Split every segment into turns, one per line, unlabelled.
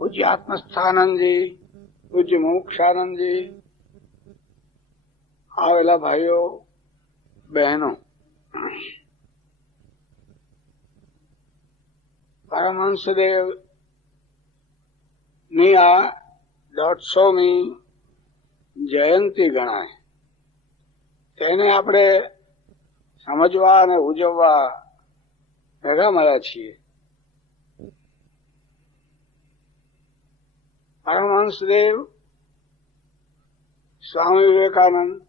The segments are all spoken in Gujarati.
પૂજ્ય આત્મસ્થાનંદજી પૂજ્ય મોક્ષાનંદજી આવેલા ભાઈઓ, બહેનો. પરમહંસદેવની આ દોઢસોમી જયંતિ ગણાય. તેને આપણે સમજવા અને ઉજવવા ભેગા મળ્યા છીએ. પરમહંસદેવ, સ્વામી વિવેકાનંદ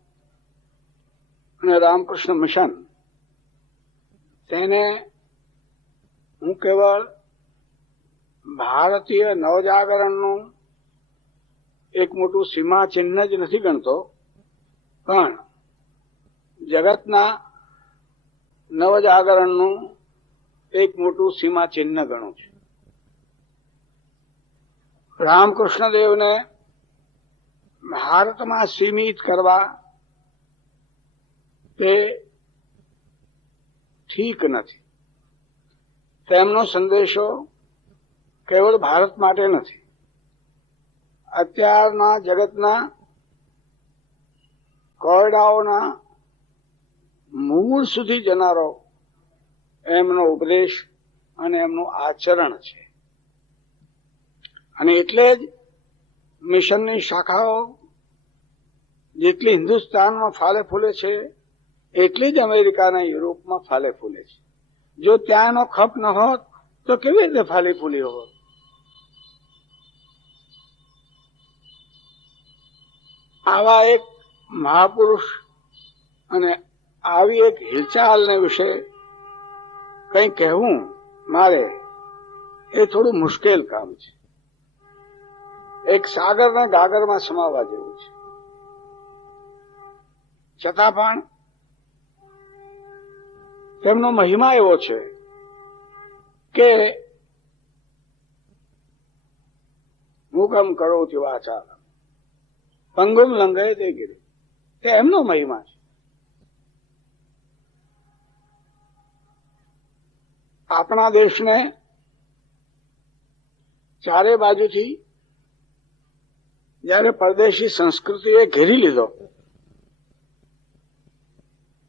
અને રામકૃષ્ણ મિશન. તેને હું કેવળ ભારતીય નવજાગરણનું એક મોટું સીમા ચિહ્ન જ નથી ગણતો, પણ જગતના નવજાગરણનું એક મોટું સીમા ચિહ્ન ગણું છું. રામકૃષ્ણ દેવને ભારતમાં સીમિત કરવા તે ઠીક નથી. તેમનો સંદેશો કેવળ ભારત માટે નથી. અત્યારના જગતના કોયડાઓના મૂળ સુધી જનારો એમનો ઉપદેશ અને એમનું આચરણ છે. અને એટલે જ મિશનની શાખાઓ જેટલી હિન્દુસ્તાનમાં ફાલે ફૂલે છે, એટલી જ અમેરિકાના યુરોપમાં ફાલે ફૂલે છે. જો ત્યાંનો ખપ ન હોત, તો કેવી રીતે ફાલી ફૂલી હોત? આવા એક મહાપુરુષ અને આવી એક હિલચાલને વિશે કંઈ કહેવું મારે એ થોડું મુશ્કેલ કામ છે. એક સાગરને ગાગરમાં સમાવવા જેવું છે. છતાં પણ તેમનો મહિમા એવો છે કે મુકમ કરો છું આચાર. પંગુમ લંગાય તે ગીરે. તે એમનો મહિમા છે. આપણા દેશને ચારે બાજુથી જયારે પરદેશી સંસ્કૃતિએ ઘેરી લીધો.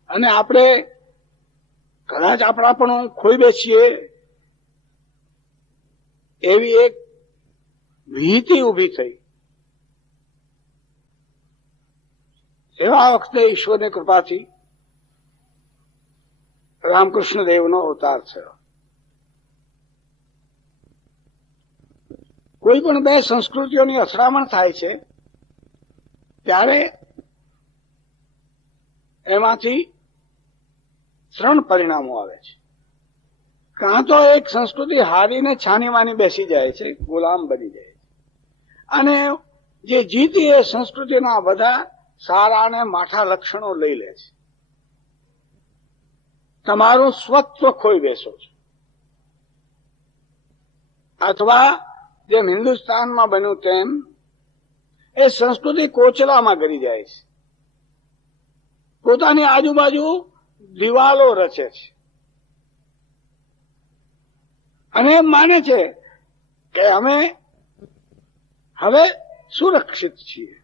અને આપણે કદાચ આપણા પણ ખોઈ બેસીએ એવી એક ભીતિ ઊભી થઈ. એવા વખતે ઈશ્વરની કૃપાથી રામકૃષ્ણ દેવનો અવતાર થયો. કોઈ પણ બે સંસ્કૃતિઓની અથડામણ થાય છે, ત્યારે એમાંથી ત્રણ પરિણામો આવે છે. કાં તો એક સંસ્કૃતિ હારીને છાનીમાની બેસી જાય છે, ગુલામ બની જાય છે. અને જે જીતી એ સંસ્કૃતિના બધા સારા અને માઠા લક્ષણો લઈ લે છે. તમારું સ્વત્વ ખોઈ બેસો છો. અથવા જેમ હિન્દુસ્તાનમાં બન્યું તેમ એ સંસ્કૃતિ કોચલામાં કરી જાય છે. પોતાની આજુબાજુ દિવાલો રચે છે. અને માને છે કે અમે હવે સુરક્ષિત છીએ.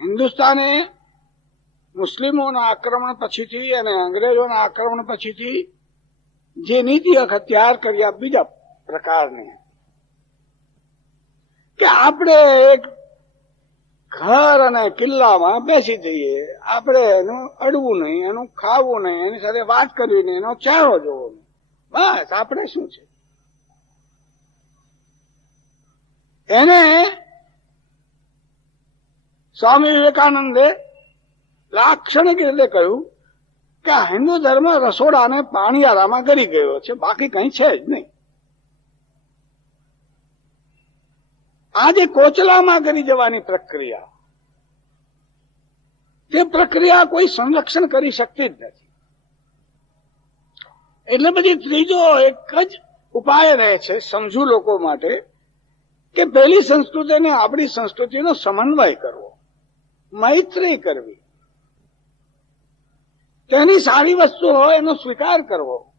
હિન્દુસ્તાને મુસ્લિમોના આક્રમણ પછીથી અને અંગ્રેજોના આક્રમણ પછીથી જે નીતિ અખત્યાર કર્યા બીજા પ્રકારની. કે આપણે એક ઘર અને કિલ્લામાં બેસી જઈએ. આપણે એનું અડવું નહીં, એનું ખાવું નહીં, એની સાથે વાત કરવી નહીં, એનો ચહેરો જોવો નહીં. બસ, આપણે શું છે? એને સ્વામી વિવેકાનંદે લાક્ષણિક રીતે કહ્યું કે હિન્દુ ધર્મ રસોડાને પાણીયારામાં કરી ગયો છે. બાકી કઈ છે જ નહીં. આજે કોચલામાં કરી જવાની પ્રક્રિયા. તે પ્રક્રિયા કોઈ સંરક્ષણ કરી શકતી જ નથી. એટલે પછી ત્રીજો એક જ ઉપાય રહે છે સમજુ લોકો માટે કે પેલી સંસ્કૃતિ અને આપણી સંસ્કૃતિનો સમન્વય કરવો, મૈત્રી કરવી. તેની સારી વસ્તુ હોય એનો સ્વીકાર કરવો.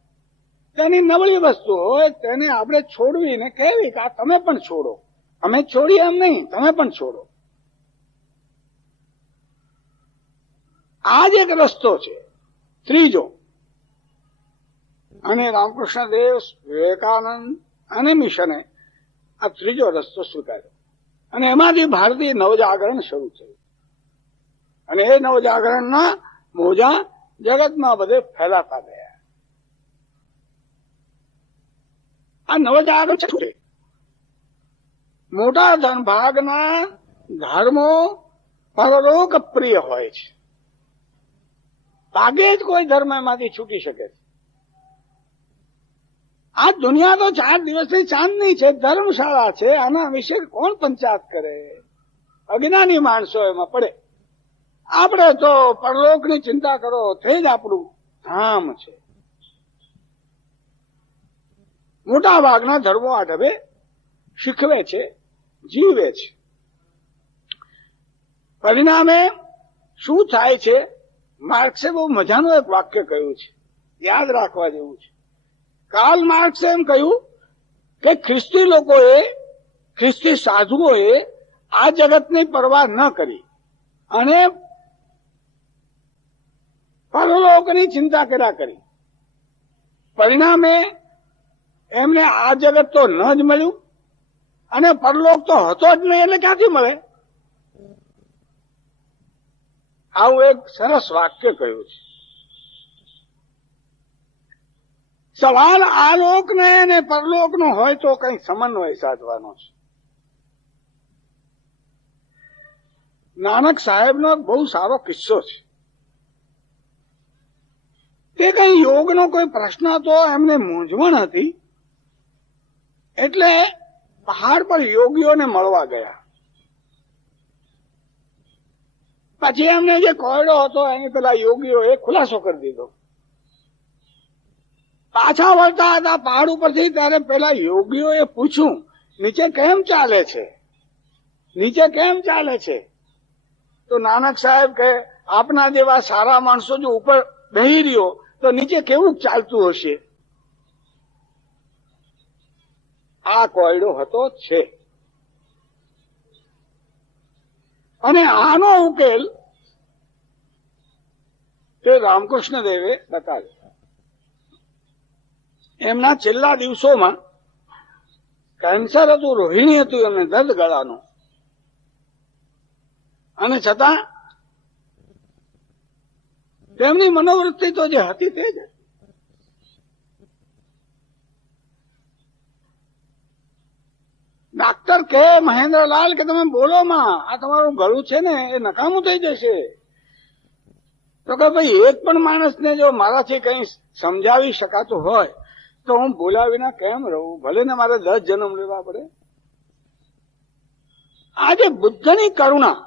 તેની નબળી વસ્તુ હોય તેને આપણે છોડવીને કહેવી કે આ તમે પણ છોડો. અમે છોડીએ એમ નહીં, તમે પણ છોડો. આ જ એક રસ્તો છે, ત્રીજો. અને રામકૃષ્ણ દેવ, વિવેકાનંદ અને મિશને આ ત્રીજો રસ્તો સ્વીકાર્યો. અને એમાંથી ભારતીય નવજાગરણ શરૂ થયું. અને એ નવજાગરણના મોજા જગતમાં બધે ફેલાતા ગયા. આ નવજાગરણ છે? મોટા ધન ભાગના ધર્મો પરલોક પ્રિય હોય છે. ભાગે જ કોઈ ધર્મ એમાંથી છૂટી શકે છે. આ દુનિયા તો ચાર દિવસની ચાંદની છે, ધર્મશાળા છે, આના વિશે કોણ પંચાયત કરે? અજ્ઞાની માણસો એમાં પડે. આપણે તો પરલોકની ચિંતા કરો તે જ આપણું ધામ છે. મોટા ભાગના ધર્મો આ ઢબે શીખવે છે. જીવે છે. પરિણામે શું થાય છે? માર્ક્સે બહુ મજાનું એક વાક્ય કહ્યું છે. યાદ રાખવા જેવું છે. કાલ માર્ક્સે એમ કહ્યું કે ખ્રિસ્તી લોકોએ, ખ્રિસ્તી સાધુઓએ આ જગતની પરવા ન કરી. અને પરલોકની ચિંતા કર્યા કરી. પરિણામે એમને આ જગત તો ન જ મળ્યું. અને પરલોક તો હતો જ નહીં, એટલે ક્યાંથી મળે? આવું એક સરસ વાક્ય કહ્યું છે. સવાલ આ ને અને પરલોક નો હોય તો કઈ સમન્વય સાધવાનો છે. નાનક સાહેબનો નો બહુ સારો કિસ્સો છે. તે કઈ યોગનો કોઈ પ્રશ્ન હતો, એમને મૂંઝવણ હતી, એટલે પહાડ પર યોગીઓને મળવા ગયા. પછી એમને જે કોયડો હતો, એને પેલા યોગીઓએ ખુલાસો કરી દીધો. પાછા વળતા હતા પહાડ ઉપરથી, ત્યારે પેલા યોગીઓએ પૂછ્યું, નીચે કેમ ચાલે છે? નીચે કેમ ચાલે છે? તો નાનક સાહેબ કે આપના જેવા સારા માણસો જો ઉપર બેહી રહ્યો, તો નીચે કેવું ચાલતું હશે? આ કોયડો હતો છે. અને આનો ઉકેલ તે રામકૃષ્ણ દેવે બતાવ્યો. એમના છેલ્લા દિવસોમાં કેન્સર હતું, રોહિણી હતું, એમને દર્દ ગળાનું. અને છતાં તેમની મનોવૃત્તિ તો જે હતી તે જ ડાક્ટર કે મહેન્દ્રલાલ કે તમે બોલો માં. આ તમારું ગળું છે ને, એ નકામું થઈ જશે. તો કે ભાઈ, એક પણ માણસને જો મારાથી કઈ સમજાવી શકાતું હોય, તો હું બોલ્યા વિના કેમ રહું? ભલે ને મારે દસ જન્મ લેવા પડે. આજે બુદ્ધની કરુણા,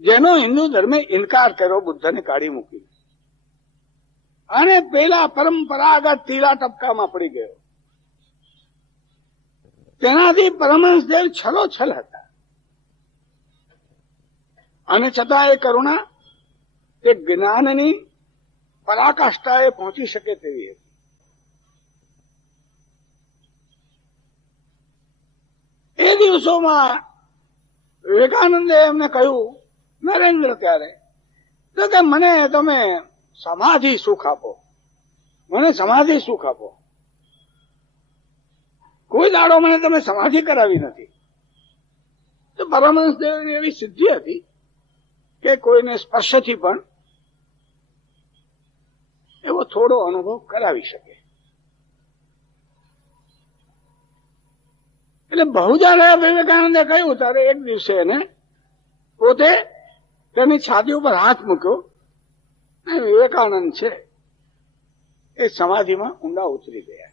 જેનો હિન્દુ ધર્મે ઇનકાર કર્યો, બુદ્ધને કાઢી મૂકી. અને પેલા પરંપરાગત તીરા ટપકામાં પડી ગયો. તેનાથી પરમહંસ દેવ છલો છલ હતા. અને છતાં એ કરુણા તે જ્ઞાનની પરાકાષ્ઠાએ પહોંચી શકે તેવી હતી. એ દિવસોમાં વિવેકાનંદે એમને કહ્યું, નરેન્દ્ર, ત્યારે તો કે મને તમે સમાધિ સુખ આપો. મને સમાધિ સુખ આપો. કોઈ દાડો મને તમે સમાધિ કરાવી નથી. તો પરમહંસ દેવની એવી સિદ્ધિ હતી કે કોઈને સ્પર્શથી પણ એવો થોડો અનુભવ કરાવી શકે. એટલે બહુ જયારે વિવેકાનંદે કહ્યું, ત્યારે એક દિવસે એને પોતે તેની છાતી ઉપર હાથ મૂક્યો. વિવેકાનંદ છે એ સમાધિમાં ઊંડા ઉતરી ગયા.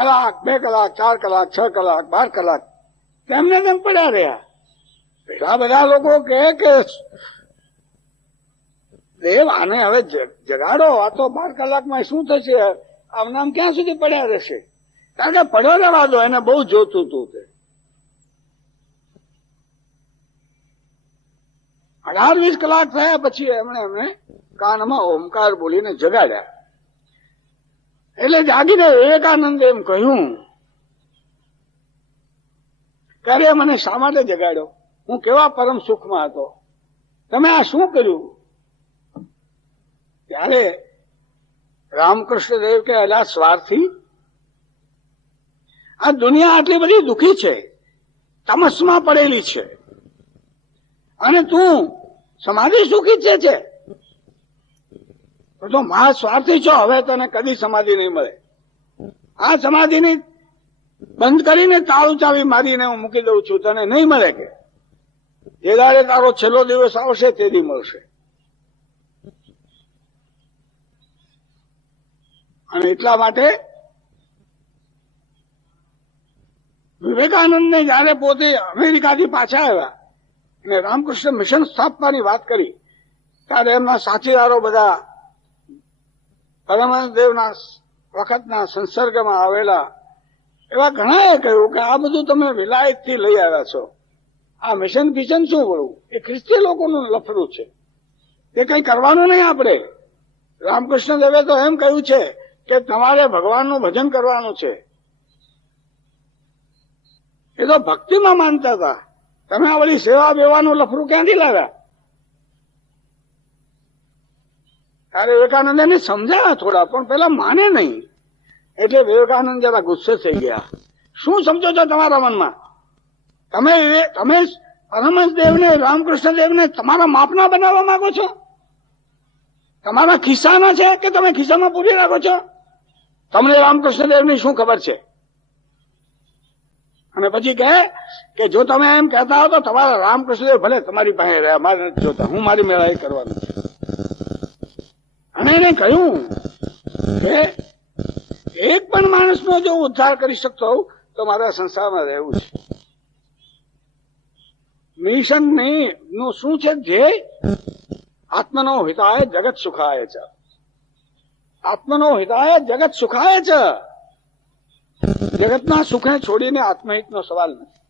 કલાક, બે કલાક, ચાર કલાક, છ કલાક, બાર કલાક. તેમને તેમ પડ્યા રહ્યા. પેલા બધા લોકો કે, દેવ, આને હવે જગાડો. આ તો બાર કલાકમાં શું થશે? આમનામ ક્યાં સુધી પડ્યા રહેશે? કારણ કે પડ્યો રહેવા દો, એને બહુ જોતું હતું તે. અઢાર વીસ કલાક થયા પછી એમણે એમને કાનમાં ઓમકાર બોલીને જગાડ્યા. એટલે જાગીને વિવેકાનંદ એમ કહ્યું ત્યારે મને શા માટે જગાડ્યો? હું કેવા પરમ સુખમાં હતો? તમે આ શું કર્યું? ત્યારે રામકૃષ્ણ દેવ કે, અલા, સ્વાર્થી, આ દુનિયા આટલી બધી દુખી છે, તમસમાં પડેલી છે. અને તું સમાધિ સુખી છે. તો મહા સ્વાર્થી છો, હવે તને કદી સમાધિ નહીં મળે. આ સમાધિની બંધ કરીને તાળું ચાવી મારીને હું મૂકી દઉં છું, તને નહીં મળે કે? જે દાડે તારો છેલ્લો દિવસ આવશે, તેથી મળશે. અને એટલા માટે વિવેકાનંદને જયારે પોતે અમેરિકાથી પાછા આવ્યા અને રામકૃષ્ણ મિશન સ્થાપવાની વાત કરી, ત્યારે એમના સાથીદારો બધા પરમાનંદ દેવના વખતના સંસર્ગમાં આવેલા એવા ઘણાએ કહ્યું કે આ બધું તમે વિલાયતથી લઈ આવ્યા છો. આ મિશન ફિશન શું વળવું એ ખ્રિસ્તી લોકોનું લફડું છે. એ કંઈ કરવાનું નહીં આપણે. રામકૃષ્ણ દેવે તો એમ કહ્યું છે કે તમારે ભગવાનનું ભજન કરવાનું છે. એ તો ભક્તિમાં માનતા હતા. તમે આ વળી સેવા બેવાનું લફરું ક્યાંથી લાવ્યા? ત્યારે વિવેકાનંદ એને સમજાયા થોડા, પણ પેલા માને નહીં. એટલે વિવેકાનંદ જરા ગુસ્સે થઈ ગયા. શું સમજો છો તમારા મનમાં? તમે તમે પરમહંસ દેવને રામકૃષ્ણ દેવને તમારા માપના બનાવવા માંગો છો? તમારા ખિસ્સાના છે કે તમે ખિસ્સામાં પૂરી રાખો છો? તમને રામકૃષ્ણ દેવની શું ખબર છે? અને પછી કહે કે જો તમે એમ કહેતા હો તો તમારા રામકૃષ્ણ દેવ ભલે તમારી પાસે રહ્યા, મારે જોતા, હું મારી મેળા કરવાનું છે. અને એને કહ્યું કે એક પણ માણસનો જો ઉદ્ધાર કરી શકતો હોઉં, તો મારા સંસારમાં રહેવું છે. મિશન નહીં નું શું છે ધ્યેય? આત્મનો હિતાય જગત સુખાય છે. આત્મનો હિતાય જગત સુખાય છે. જગતના સુખને છોડીને આત્મહિતનો સવાલ નથી.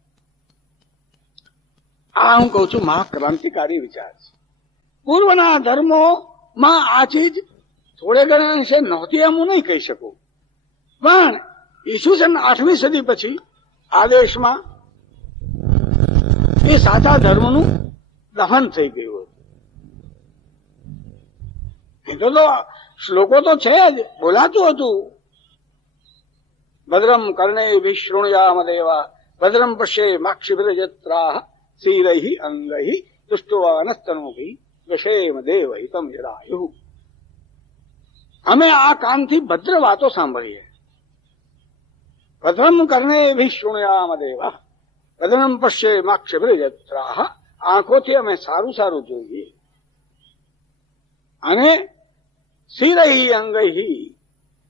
આ હું કઉ છું મહાક્રાંતિકારી વિચાર છે. પૂર્વના ધર્મો માં આ ચીજ થોડે ઘણા અંશે નહોતી એમ હું નહીં કહી શકું. પણ ઈસુસન આઠમી સદી પછી આ દેશમાં એ સાચા ધર્મનું દહન થઈ ગયું હતું. એ તો શ્લોકો તો છે જ, બોલાતું હતું. ભદ્રમ કર્ણે વિશૃણુયામ દેવા, ભદ્રમ પશ્યે માક્ષિભિરજત્રાહ શીરૈ અંગૈ તુષ્ટવાનસ્તનોભી. વિષેમ દેવ હિતમ જડાયુ અમે આ કાનથી ભદ્ર વાતો સાંભળીએ. પ્રથમ કર્ણે વિશૃણુયામ દેવા ભદ્રમ પશ્ચે માક્ષિભિરજત્રાહ આંખોથી અમે સારું સારું જોઈએ. અને શિરૈ અંગહી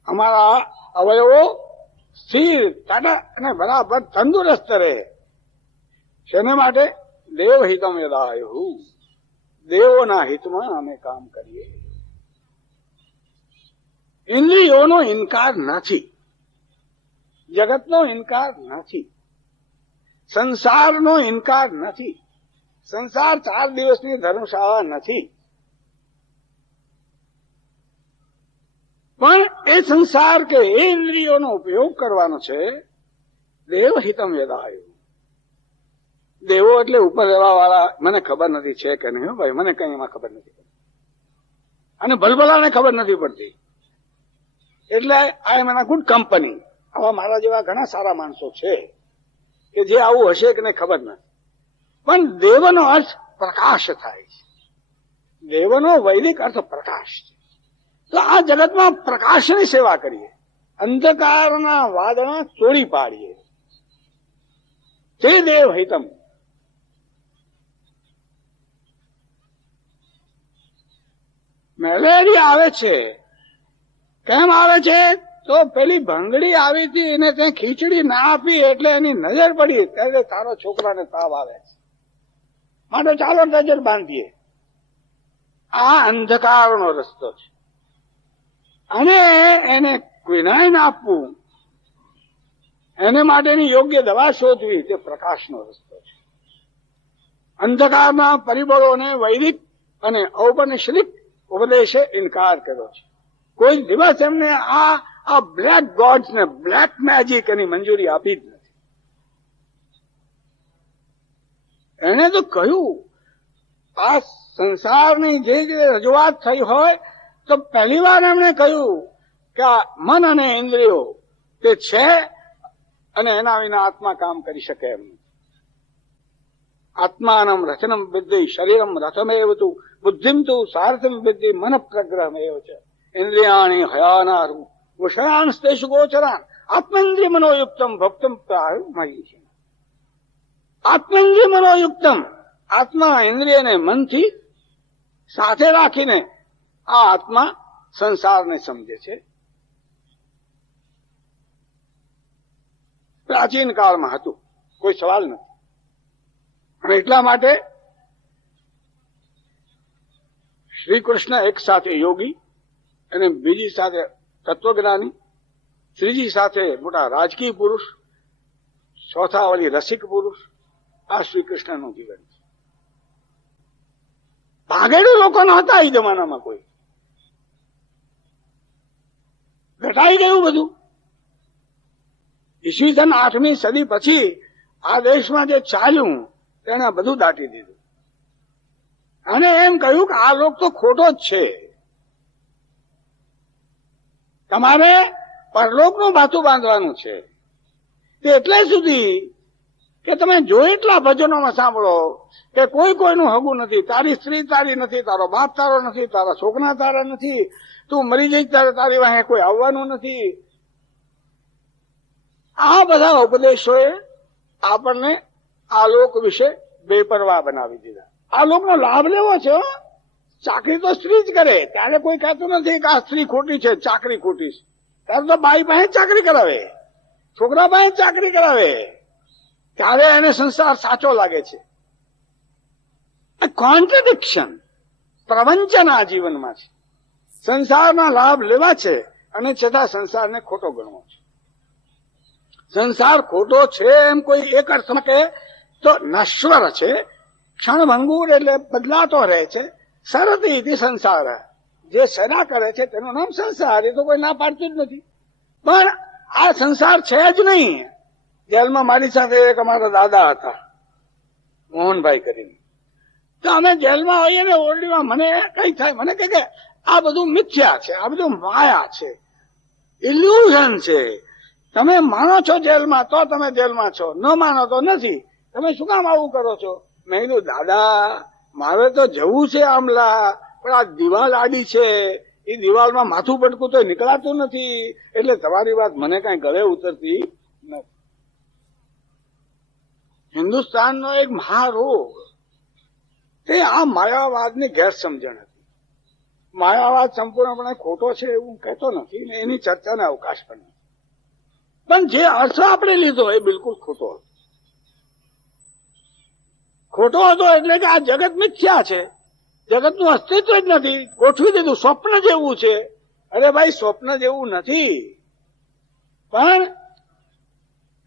અમારા અવયવો સ્થિર, તટ અને બરાબર તંદુરસ્ત રહે. શેને માટે? દેવહિતમ યદાયુ. દેવોના હિતમાં અમે કામ કરીએ. ઇન્દ્રિયોનો ઇનકાર નથી. જગતનો ઇનકાર નથી. સંસારનો ઇનકાર નથી. સંસાર ચાર દિવસની ધર્મશાળા નથી. પણ એ સંસાર કે એ ઇન્દ્રિયોનો ઉપયોગ કરવાનો છે. દેવ હિતમ યદાયુ. દેવો એટલે ઉપર રહેવા વાળા મને ખબર નથી છે કે નહીં ભાઈ, મને કઈ એમાં ખબર નથી અને ભલભલાને ખબર નથી પડતી. એટલે આઈ એમ એના ગુડ કંપની આવા મારા જેવા ઘણા સારા માણસો છે કે જે આવું હશે કે નહીં ખબર નથી. પણ દેવનો અર્થ પ્રકાશ થાય છે. દેવનો વૈદિક અર્થ પ્રકાશ છે. તો આ જગતમાં પ્રકાશની સેવા કરીએ. અંધકારના વાદળા તોડી પાડીએ. તે દેવ હિતમ. મેલેરિયા આવે છે. કેમ આવે છે? તો પેલી ભંગડી આવી હતી, એને ત્યાં ખીચડી ના આપી, એટલે એની નજર પડી. ત્યારે તારો છોકરાને તાવ આવે છે. માટે ચાલો નજર બાંધીએ. આ અંધકારનો રસ્તો છે. અને એને ક્વિનાઇન આપવું, એને માટેની યોગ્ય દવા શોધવી, તે પ્રકાશનો રસ્તો છે. અંધકારના પરિબળોને વૈદિક અને ઔપનિષદિક ઉપદેશે ઇનકાર કર્યો છે કોઈ દિવસ એમને આ આ બ્લેક ગોડ્સ ને બ્લેક મેજિક એની મંજૂરી આપી જ નથી એને તો કહ્યું, આ સંસારની જે જે રજૂઆત થઈ હોય, તો પહેલી વાર એમણે કહ્યું કે આ મન અને ઇન્દ્રિયો તે છે અને એના વિના આત્મા કામ કરી શકે એમ. આત્માનમ રચનમ વિદ્ધિ શરીરમ રથમેવ તું બુદ્ધિમ તો સાર્થમ વિદ્ધિ મન પ્રગ્રહમેવ છે. ઇન્દ્રિયાણી હયાનારું વિષયાંસ્તેષુ ગોચરાન આત્મેન્દ્રિય મનોયુક્તમ ભક્તમ મળી છે. આત્મેન્દ્રિય મનોયુક્તમ આત્મા ઇન્દ્રિયને મનથી સાથે રાખીને આ આત્મા સંસારને સમજે છે. પ્રાચીન કાળમાં હતું. કોઈ સવાલ નથી. અને એટલા માટે શ્રી કૃષ્ણ એક સાથે યોગી અને બીજી સાથે તત્વજ્ઞાની, ત્રીજી સાથે મોટા રાજકીય પુરુષ, ચોથા વાળી રસિક પુરુષ, આ શ્રી કૃષ્ણનું જીવન છે. ભાગેડું લોકો નહોતા એ જમાનામાં કોઈ. ઘટાઈ ગયું બધું. ઈસવીસન આઠમી સદી પછી આ દેશમાં જે ચાલ્યું તેને બધું દાટી દીધું. અને એમ કહ્યું કે આ લોક તો ખોટો જ છે. તમારે પરલોકનું ભાથું બાંધવાનું છે. તે એટલે સુધી કે તમે જો એટલા ભજનોમાં સાંભળો કે કોઈ કોઈનું હગું નથી, તારી સ્ત્રી તારી નથી, તારો બાપ તારો નથી, તારા છોકરા તારા નથી, તું મરી જઈ ત્યારે તારી વાહે કોઈ આવવાનું નથી. આ બધા ઉપદેશોએ આપણને આ લોક વિશે બેપરવા બનાવી દીધા. આ લોકનો લાભ લેવો છે ચાકરી તો સ્ત્રી જ કરે. ત્યારે કોઈ કહેતું નથી કે આ સ્ત્રી ખોટી છે, ચાકરી ખોટી છે. ત્યારે તો બાઈ પાસે ચાકરી કરાવે. છોકરા પાસે ચાકરી કરાવે. ત્યારે એને સંસાર સાચો લાગે છે. કોન્ટ્રડિક્શન પ્રવંચન આ જીવનમાં છે. સંસારના લાભ લેવા છે અને છતાં સંસારને ખોટો ગણવો છે. સંસાર ખોટો છે એમ કોઈ એક અર્થમાં કહે તો નશ્વર છે. ક્ષણભંગુર એટલે બદલાતો રહે છે. સરતી સંસાર. જે સદા કરે છે, તેનું નામ સંસાર. એ તો કોઈ ના પાડતું જ નથી. પણ આ સંસાર છે જ નહીં. જેલમાં મારી સાથે એક અમારા દાદા હતા, મોહનભાઈ કરીને. તો અમે જેલમાં હોઈએ ને, ઓરડીમાં મને કઈ થાય, મને કે આ બધું મિથ્યા છે, આ બધું માયા છે. ઇલ્યુઝન છે. તમે માનો છો જેલમાં, તો તમે જેલમાં છો. ન માનો તો નથી. તમે શું કામ આવું કરો છો? મેં કીધું, દાદા, મારે તો જવું છે આમલા, પણ આ દિવાલ આડી છે. એ દિવાલમાં માથું પટકું તો નીકળાતું નથી. એટલે તમારી વાત મને કઈ ગળે ઉતરતી નથી. હિન્દુસ્તાનનો એક મહારોગ. તે આ માયાવાદની ગેરસમજણ હતી. માયાવાદ સંપૂર્ણપણે ખોટો છે એવું કહેતો નથી ને એની ચર્ચાને અવકાશ પણ નથી. પણ જે અર્થ આપણે લીધો એ બિલકુલ ખોટો હતો. ખોટો હતો એટલે કે આ જગત મિથ્યા છે. જગતનું અસ્તિત્વ જ નથી. ગોઠવી દીધું સ્વપ્ન જેવું છે. અરે ભાઈ, સ્વપ્ન જેવું નથી. પણ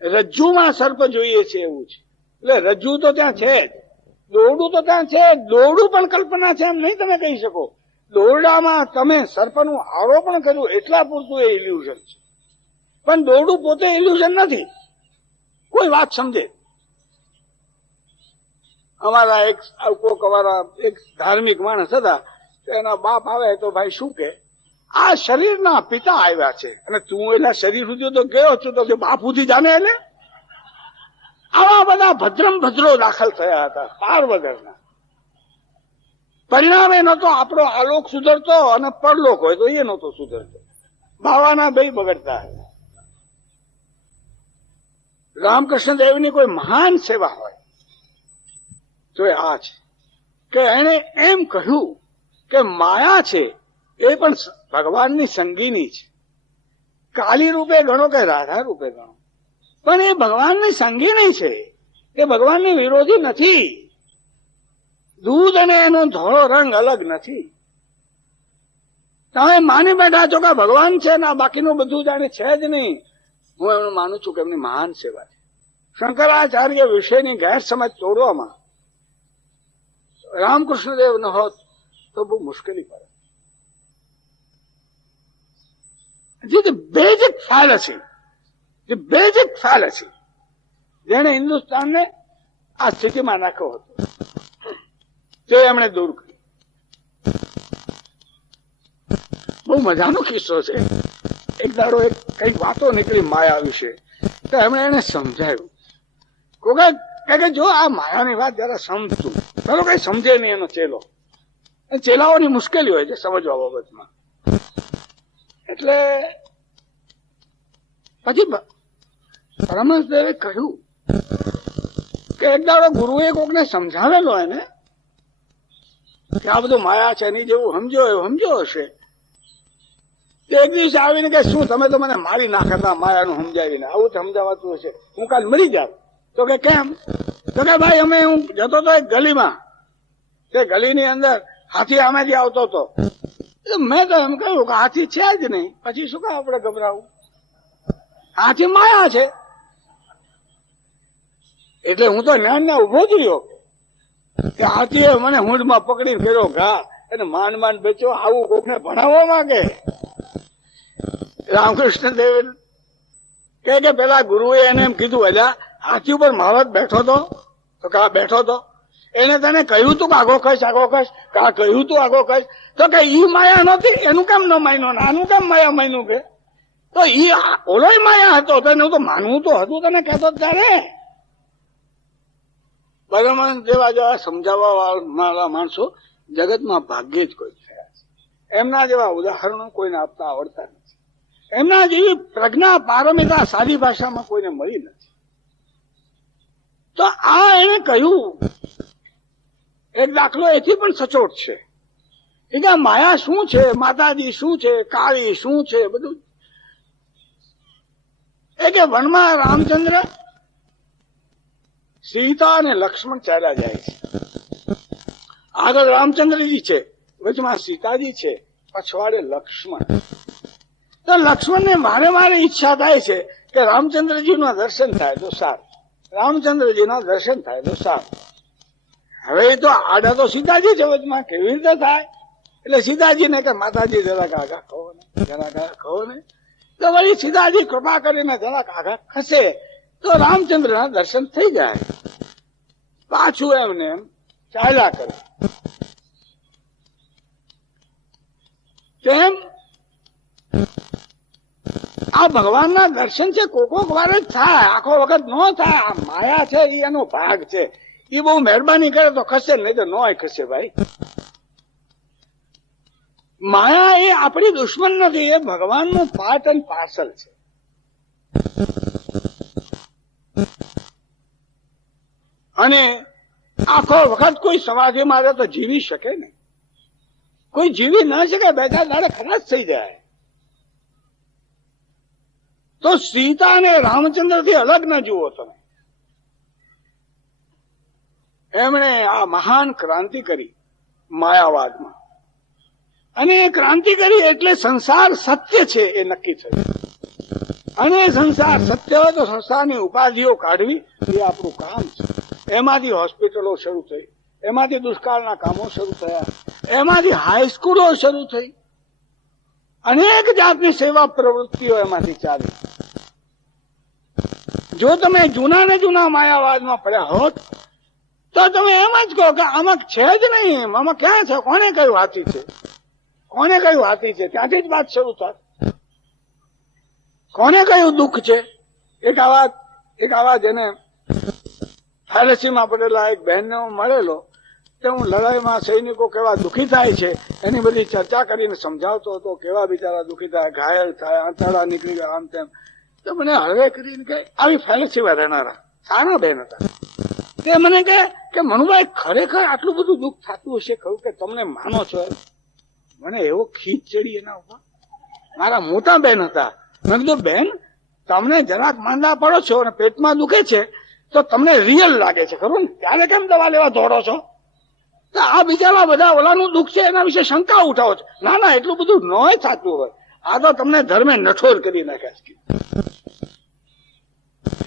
રજ્જુમાં સર્પ જોઈએ છે એવું છે. એટલે રજ્જુ તો ત્યાં છે જ. દોરડું તો ત્યાં છે. દોરડું પણ કલ્પના છે એમ નહીં તમે કહી શકો. દોરડામાં તમે સર્પનું આરોપણ કર્યું એટલા પૂરતું એ ઇલ્યુઝન છે. પણ દોરડું પોતે ઇલ્યુઝન નથી. કોઈ વાત સમજે. અમારા એક, કોક અમારા એક ધાર્મિક માણસ હતા, તો એના બાપ આવે તો ભાઈ શું કે, આ શરીરના પિતા આવ્યા છે. અને તું એના શરીર સુધી તો ગયો છું, તો બાપ સુધી જાને એટલે? આવા બધા ભદ્રમ ભદ્રો દાખલ થયા હતા પાર વગરના પરિણામે નતો આપણો આલોક સુધરતો અને પરલોક હોય તો એ નતો સુધરતો. બાવાના બે બગડતા હતા. રામકૃષ્ણ દેવની કોઈ મહાન સેવા હોય. તો આ છે. કે એને એમ કહ્યું કે માયા છે એ પણ ભગવાનની સંગીની છે. કાલી રૂપે ગણો કે રાધા રૂપે ગણો. પણ એ ભગવાનની સંગીની છે. એ ભગવાનની વિરોધી નથી. દૂધ અને એનો ધોળો રંગ અલગ નથી. તમે માની બેઠા છો કે ભગવાન છે ને બાકીનું બધું જાણે છે જ નહીં. હું એમનું માનું છું કે એમની મહાન સેવા છે. શંકરાચાર્ય વિશેની ગેરસમજ તોડવામાં રામકૃષ્ણ દેવ ન હોત તો બહુ મુશ્કેલી પડે. જે બેઝિક ફેલસી જે બેઝિક ફેલસી જેને હિન્દુસ્તાનને આ સ્થિતિમાં નાખ્યો હતો. તે એમણે દૂર કરી બહુ મજાનો કિસ્સો છે. એક દાડો એક કંઈક વાતો નીકળી માયા વિશે, તો એમણે એને સમજાયું કોકે કે જો આ માયાની વાત જરા સમજતું. ચાલો કઈ સમજે નહીં એનો ચેલો. ચેલાઓની મુશ્કેલી હોય છે સમજવા બાબતમાં. એટલે પછી પરમહંસદેવે પરમહંસ દેવે કહ્યું કે એક દાડો ગુરુએ કોકને સમજાવેલો એને કે આ બધું માયા છે, એની જેવું સમજો, એવું સમજો હશે. એક દિવસ આવીને કે શું, તમે તો મને મારી નાખતા માયાનું સમજાવીને. આવું તો સમજાવાતું હશે. હું કાલ મરી જાઉં. તો કે કેમ? તો કે ભાઈ, અમે હું જતો તો એક ગલીમાં. તે ગલીની અંદર હાથી આમેથી આવતો હતો. મેં તો એમ કહ્યું કે હાથી છે જ નહીં. પછી શું કહે આપણે ગભરાવું? હાથી માયા છે. એટલે હું તો જ્ઞાન ના ઊભો જ રહ્યો. કે હાથીએ મને હુંડમાં પકડી ફેરો ઘા અને માંડ માંડ બેચો આવું કોકને ભણાવવા માંગે? રામકૃષ્ણ દેવ કે કે પેલા ગુરુએ એને એમ કીધું, અલ્યા હાથી ઉપર મહારાજ બેઠો તો? તો કા બેઠો તો? એને તને કહ્યું તું આગો ખસ આગો ખસ કા કહ્યું તું આગો ખસ તો કે ઈ માયા નથી, એનું કેમ ન માન્યો આનું કેમ માયા માન્યું કે? તો ઈ ઓલોય માયા હતો તને તો માનવું તો હતું, તને કહેતો ત્યારે. પરમાનંદ જેવા જેવા સમજાવવા વાળા માણસો જગતમાં ભાગ્યે જ કોઈ થયા છે. એમના જેવા ઉદાહરણો કોઈને આપતા આવડતા નથી. એમના જેવી પ્રજ્ઞા પારમિતા સાદી ભાષામાં કોઈને મળી નથી. તો આ એને કહ્યું, એક દાખલો એથી પણ સચોટ છે. કે માયા શું છે, માતાજી શું છે, કાળી શું છે, બધું. એ કે વનમાં રામચંદ્ર, સીતા અને લક્ષ્મણ ચાલ્યા જાય છે. આગળ રામચંદ્રજી છે, વચમાં સીતાજી છે, પછવાડે લક્ષ્મણ. તો લક્ષ્મણને મારે મારે ઈચ્છા થાય છે કે રામચંદ્રજીનું દર્શન થાય તો સારું. રામચંદ્રજીના દર્શન થાય તો સારું. હવે તો આડા તો સીતાજી છે વચમાં, કેવી રીતે થાય? એટલે સીતાજીને કે, માતાજી જરાક આઘા કહો ને જરાક આગા કહો ને. તો વળી સીતાજી કૃપા કરીને જરાક આઘા ખસે તો રામચંદ્રના દર્શન થઈ જાય. પાછું એમને એમ ચાલ્યા કરે. તેમ આ ભગવાનના દર્શન છે કોક કોક વાર જ થાય. આખો વખત નો થાય. આ માયા છે એ એનો ભાગ છે. એ બહુ મહેરબાની કરે તો ખસે, નહીં તો નોય ખસે ભાઈ. માયા એ આપણી દુશ્મન નથી, એ ભગવાનનું પાર્ટ એન્ડ પાર્સલ છે. અને આખો વખત કોઈ સમાધિ મારે તો જીવી શકે નહીં. કોઈ જીવી ન શકે બે ચાર દાડે ખલાસ થઈ જાય. તો સીતા અને રામચંદ્રથી અલગ ન જુઓ તમે. એમણે આ મહાન ક્રાંતિ કરી માયાવાદમાં. અને એ ક્રાંતિ કરી એટલે સંસાર સત્ય છે એ નક્કી થયું. અને સંસાર સત્ય હોય તો સંસારની ઉપાધિઓ કાઢવી એ આપણું કામ છે. એમાંથી હોસ્પિટલો શરૂ થઈ, એમાંથી દુષ્કાળના કામો શરૂ થયા, એમાંથી હાઈસ્કૂલો શરૂ થઈ. અનેક જાતની સેવા પ્રવૃત્તિઓ એમાંથી ચાલી. જો તમે જૂના ને જૂના માયાવાદમાં પડ્યા હોત, તો તમે એમ જ કહો કે આમાં છે જ નહીં આમાં ક્યાં છે? કોને કયું હાથી છે? કોને કયું હાથી છે? ત્યાંથી જ વાત શરૂ થાય. કોને કયું દુઃખ છે? એક આવા એક આવા જેને ફેરસીમાં પડેલા એક બહેનને હું મળેલો, તે હું લડાઈમાં સૈનિકો કેવા દુઃખી થાય છે, એની બધી ચર્ચા કરીને સમજાવતો હતો, કેવા બિચારા દુઃખી થાય, ઘાયલ થાય, આંતરડા નીકળી ગયા આમ તેમ. તો મને હળવે કરીને કે આવી ફેલસીમાં રહેનારા સારા બેન હતા. તે મને કહે કે, મનુભાઈ, ખરેખર આટલું બધું દુઃખ થતું હશે કહ્યું કે તમને માનો છો. મને એવો ખીચ ચડી એના ઉપર. મારા મોટા બેન હતા. મેં કીધું, બેન, તમને જરાક માંદા પડો છો અને પેટમાં દુખે છે, તો તમને રિયલ લાગે છે, ખરું ને? ત્યારે કેમ દવા લેવા દોડો છો? આ બિચારા બધા ઓલાનું દુઃખ છે, એના વિશે શંકા ઉઠાવો છો. ના ના, એટલું બધું નોય થતું હોય. આ તો તમને ધર્મે નઠોર કરી નાખ્યા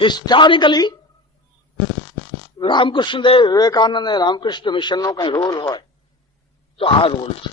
હિસ્ટોરિકલી રામકૃષ્ણદેવ વિવેકાનંદ અને રામકૃષ્ણ મિશનનો કઈ રોલ હોય, તો આ રોલ છે.